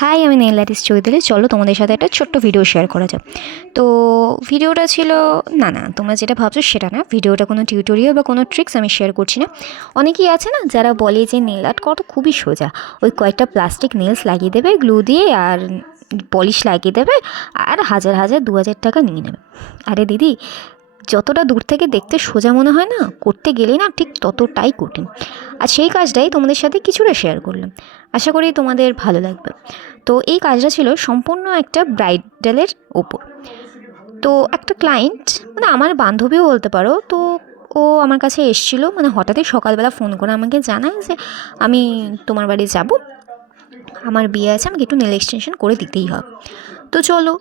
High, আমি nail artist Chowdhury. চলো তোমাদের সাথে একটা ছোট্ট ভিডিও শেয়ার করা যাক। তো ভিডিওটা ছিল, না তোমরা যেটা ভাবছো সেটা না। ভিডিওটা কোনো টিউটোরিয়াল বা কোনো ট্রিক্স আমি শেয়ার করছি না। অনেকেই আছে না যারা বলে যে নেল আর্ট করা খুবই সোজা, ওই কয়েকটা প্লাস্টিক নেলস লাগিয়ে দেবে গ্লু দিয়ে, আর পলিশ লাগিয়ে দেবে, আর হাজার হাজার 2,000 টাকা নিয়ে নেবে। আরে দিদি, যতটা দূর থেকে দেখতে সোজা মনে হয় না, করতে গেলেই না ঠিক ততটাই কঠিন। আর সেই কাজটাই তোমাদের সাথে কিছুটা শেয়ার করলাম, আশা করি তোমাদের ভালো লাগবে। তো এই কাজটা ছিল সম্পূর্ণ একটা ব্রাইডালের ওপর। তো একটা ক্লায়েন্ট, মানে আমার বান্ধবীও বলতে পারো, তো ও আমার কাছে এসেছিলো, মানে হঠাৎই সকালবেলা ফোন করে আমাকে জানায় যে আমি তোমার বাড়ি যাব, আমার বিয়ে আছে, আমাকে একটু নেল এক্সটেনশন করে দিতেই হবে। তো চলো,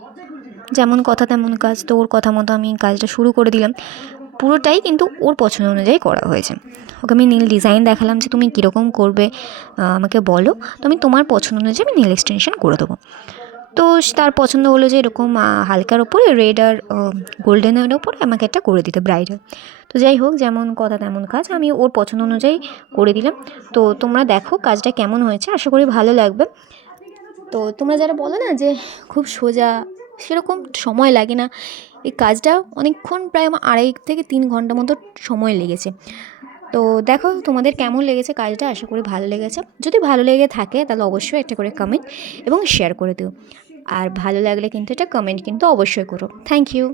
যেমন কথা তেমন কাজ। তো ওর কথা মতো আমি কাজটা শুরু করে দিলাম। পুরোটাই কিন্তু ওর পছন্দ অনুযায়ী করা হয়েছে। ওকে আমি নীল ডিজাইন দেখালাম যে তুমি কীরকম করবে আমাকে বলো, তো আমি তোমার পছন্দ অনুযায়ী আমি নীল এক্সটেনশন করে দেবো। তো তার পছন্দ হলো যে এরকম হালকার ওপরে রেড আর গোল্ডেনের ওপরে আমাকে একটা করে দিতে, ব্রাইডাল। তো যাই হোক, যেমন কথা তেমন কাজ, আমি ওর পছন্দ অনুযায়ী করে দিলাম। তো তোমরা দেখো কাজটা কেমন হয়েছে, আশা করি ভালো লাগবে। তো তোমরা যারা বলো না যে খুব সোজা, সেরকম সময় লাগে না। এই কাজটা অনেকক্ষণ, প্রায় আমার 2.5 থেকে 3 ঘন্টা মতো সময় লেগেছে। তো দেখো তোমাদের কেমন লেগেছে কাজটা, আশা করি ভালো লেগেছে। যদি ভালো লেগে থাকে তাহলে অবশ্যই একটা করে কমেন্ট এবং শেয়ার করে দিও। আর ভালো লাগলে কিন্তু এটা কমেন্ট কিন্তু অবশ্যই করো। Thank you.